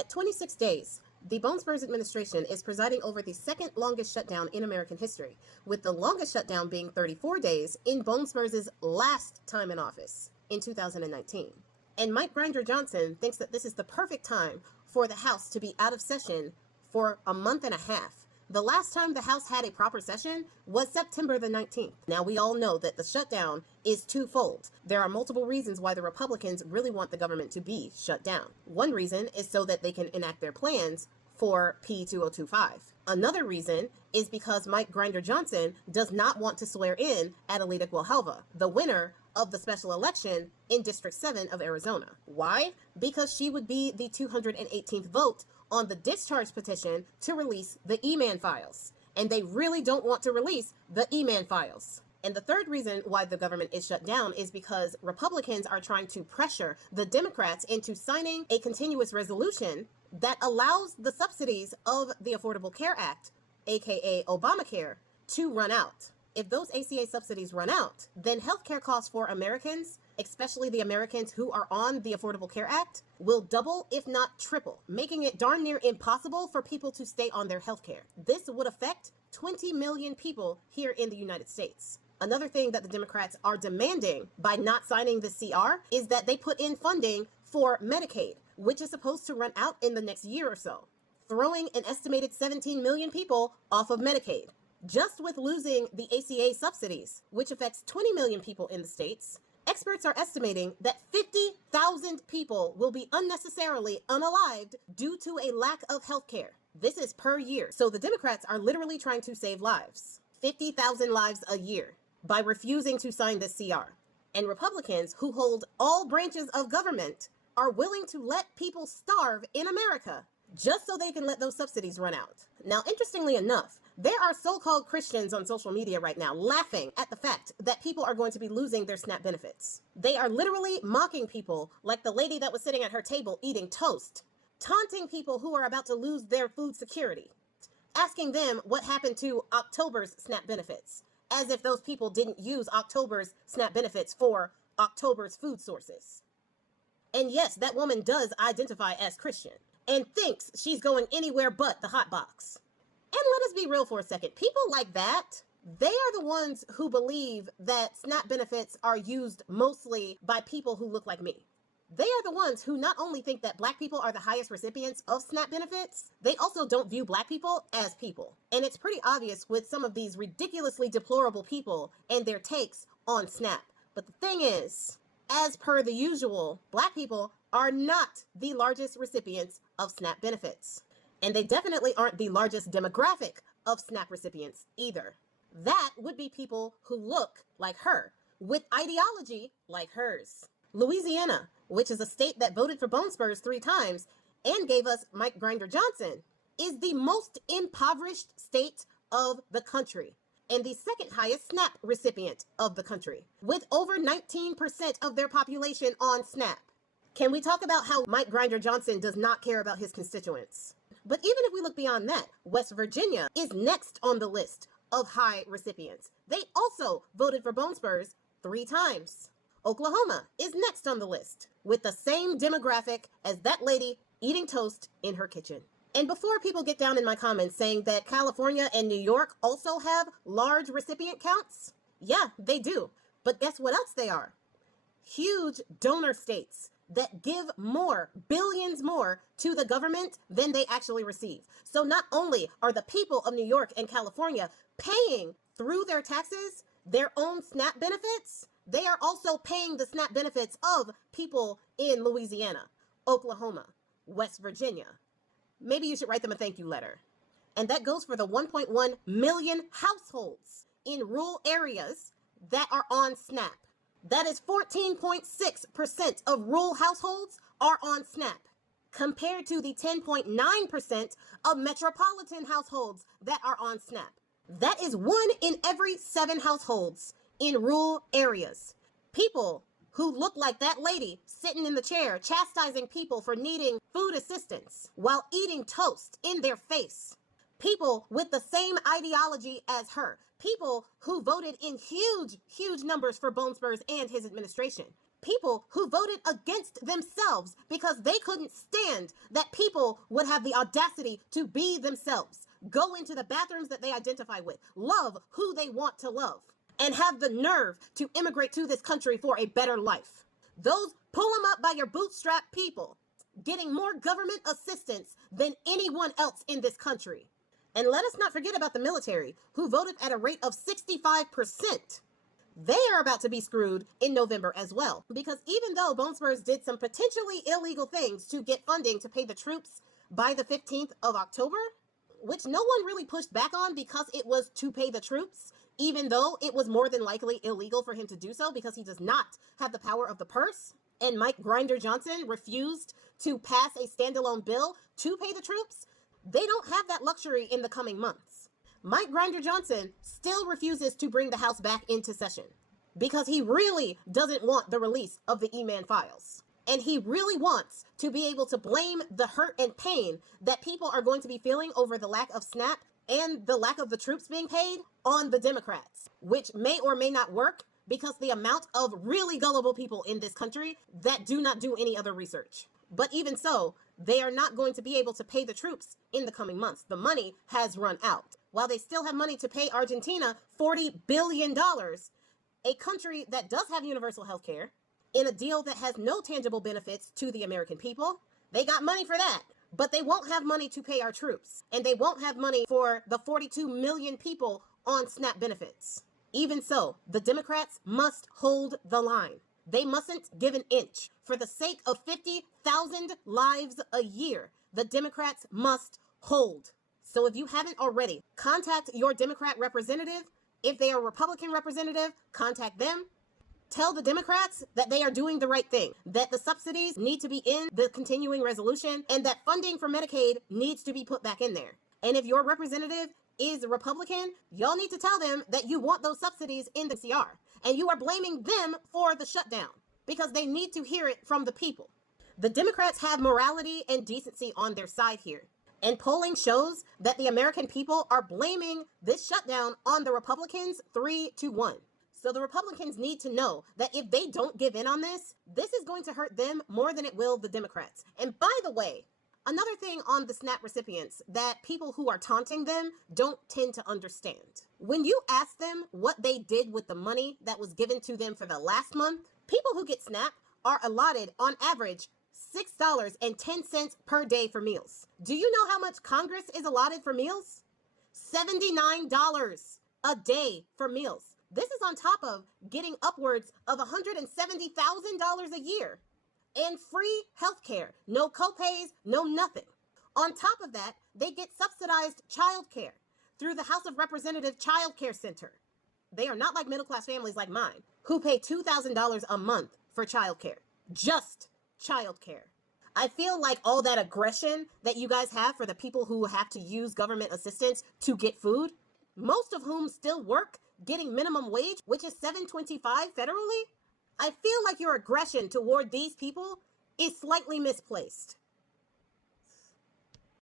At 26 days, the Bone Spurs administration is presiding over the second longest shutdown in American history, with the longest shutdown being 34 days in Bone Spurs' last time in office, in 2019. And Mike Grinder Johnson thinks that this is the perfect time for the House to be out of session for a month and a half. The last time the House had a proper session was September the 19th. Now, we all know that the shutdown is twofold. There are multiple reasons why the Republicans really want the government to be shut down. One reason is so that they can enact their plans for P2025. Another reason is because Mike Grinder Johnson does not want to swear in Adelita Guajalva, the winner of the special election in District 7 of Arizona. Why? Because she would be the 218th vote on the discharge petition to release the E-Man files. And they really don't want to release the E-Man files. And the third reason why the government is shut down is because Republicans are trying to pressure the Democrats into signing a continuous resolution that allows the subsidies of the Affordable Care Act, aka Obamacare, to run out. If those ACA subsidies run out, then healthcare costs for Americans, especially the Americans who are on the Affordable Care Act, will double, if not triple, making it darn near impossible for people to stay on their healthcare. This would affect 20 million people here in the United States. Another thing that the Democrats are demanding by not signing the CR is that they put in funding for Medicaid, which is supposed to run out in the next year or so, throwing an estimated 17 million people off of Medicaid. Just with losing the ACA subsidies, which affects 20 million people in the states, experts are estimating that 50,000 people will be unnecessarily unalived due to a lack of health care. This is per year. So the Democrats are literally trying to save lives. 50,000 lives a year by refusing to sign this CR. And Republicans, who hold all branches of government, are willing to let people starve in America just so they can let those subsidies run out. Now, interestingly enough, there are so-called Christians on social media right now laughing at the fact that people are going to be losing their SNAP benefits. They are literally mocking people like the lady that was sitting at her table eating toast, taunting people who are about to lose their food security, asking them what happened to October's SNAP benefits, as if those people didn't use October's SNAP benefits for October's food sources. And yes, that woman does identify as Christian and thinks she's going anywhere but the hot box. And let us be real for a second. People like that, they are the ones who believe that SNAP benefits are used mostly by people who look like me. They are the ones who not only think that black people are the highest recipients of SNAP benefits, they also don't view black people as people. And it's pretty obvious with some of these ridiculously deplorable people and their takes on SNAP. But the thing is, as per the usual, black people are not the largest recipients of SNAP benefits. And they definitely aren't the largest demographic of SNAP recipients either. That would be people who look like her, with ideology like hers. Louisiana, which is a state that voted for Bone Spurs 3 times and gave us Mike Grinder Johnson, is the most impoverished state of the country and the second highest SNAP recipient of the country, with over 19% of their population on SNAP. Can we talk about how Mike Grinder Johnson does not care about his constituents? But even if we look beyond that, West Virginia is next on the list of high recipients. They also voted for Bone Spurs 3 times. Oklahoma is next on the list, with the same demographic as that lady eating toast in her kitchen. And before people get down in my comments saying that California and New York also have large recipient counts, yeah, they do. But guess what else they are? Huge donor states that give more, billions more, to the government than they actually receive. So not only are the people of New York and California paying through their taxes their own SNAP benefits, they are also paying the SNAP benefits of people in Louisiana, Oklahoma, West Virginia. Maybe you should write them a thank you letter. And that goes for the 1.1 million households in rural areas that are on SNAP. That is 14.6% of rural households are on SNAP, compared to the 10.9% of metropolitan households that are on SNAP. That is 1 in every 7 households in rural areas. People who look like that lady sitting in the chair chastising people for needing food assistance while eating toast in their face. People with the same ideology as her. People who voted in huge, huge numbers for Bone Spurs and his administration. People who voted against themselves because they couldn't stand that people would have the audacity to be themselves, go into the bathrooms that they identify with, love who they want to love, and have the nerve to immigrate to this country for a better life. Those pull them up by your bootstrap people, getting more government assistance than anyone else in this country. And let us not forget about the military, who voted at a rate of 65%. They are about to be screwed in November as well, because even though Bone Spurs did some potentially illegal things to get funding to pay the troops by the 15th of October, which no one really pushed back on because it was to pay the troops, even though it was more than likely illegal for him to do so because he does not have the power of the purse, and Mike Grinder Johnson refused to pass a standalone bill to pay the troops, they don't have that luxury in the coming months. Mike Grinder Johnson still refuses to bring the House back into session because he really doesn't want the release of the E-Man files. And he really wants to be able to blame the hurt and pain that people are going to be feeling over the lack of SNAP and the lack of the troops being paid on the Democrats, which may or may not work because the amount of really gullible people in this country that do not do any other research. But even so, they are not going to be able to pay the troops in the coming months. The money has run out. While they still have money to pay Argentina $40 billion, a country that does have universal health care, in a deal that has no tangible benefits to the American people, they got money for that. But they won't have money to pay our troops. And they won't have money for the 42 million people on SNAP benefits. Even so, the Democrats must hold the line. They mustn't give an inch. For the sake of 50,000 lives a year, the Democrats must hold. So if you haven't already, contact your Democrat representative. If they are a Republican representative, contact them. Tell the Democrats that they are doing the right thing, that the subsidies need to be in the continuing resolution, and that funding for Medicaid needs to be put back in there. And if your representative is a Republican, y'all need to tell them that you want those subsidies in the CR. And you are blaming them for the shutdown because they need to hear it from the people. The Democrats have morality and decency on their side here. And polling shows that the American people are blaming this shutdown on the Republicans 3-1. So the Republicans need to know that if they don't give in on this, this is going to hurt them more than it will the Democrats. And by the way, another thing on the SNAP recipients that people who are taunting them don't tend to understand. When you ask them what they did with the money that was given to them for the last month, people who get SNAP are allotted on average $6.10 per day for meals. Do you know how much Congress is allotted for meals? $79 a day for meals. This is on top of getting upwards of $170,000 a year and free health care. No copays, no nothing. On top of that, they get subsidized child care through the House of Representatives Child Care Center. They are not like middle-class families like mine who pay $2,000 a month for child care. Just child care. I feel like all that aggression that you guys have for the people who have to use government assistance to get food, most of whom still work, getting minimum wage, which is $7.25 federally, I feel like your aggression toward these people is slightly misplaced.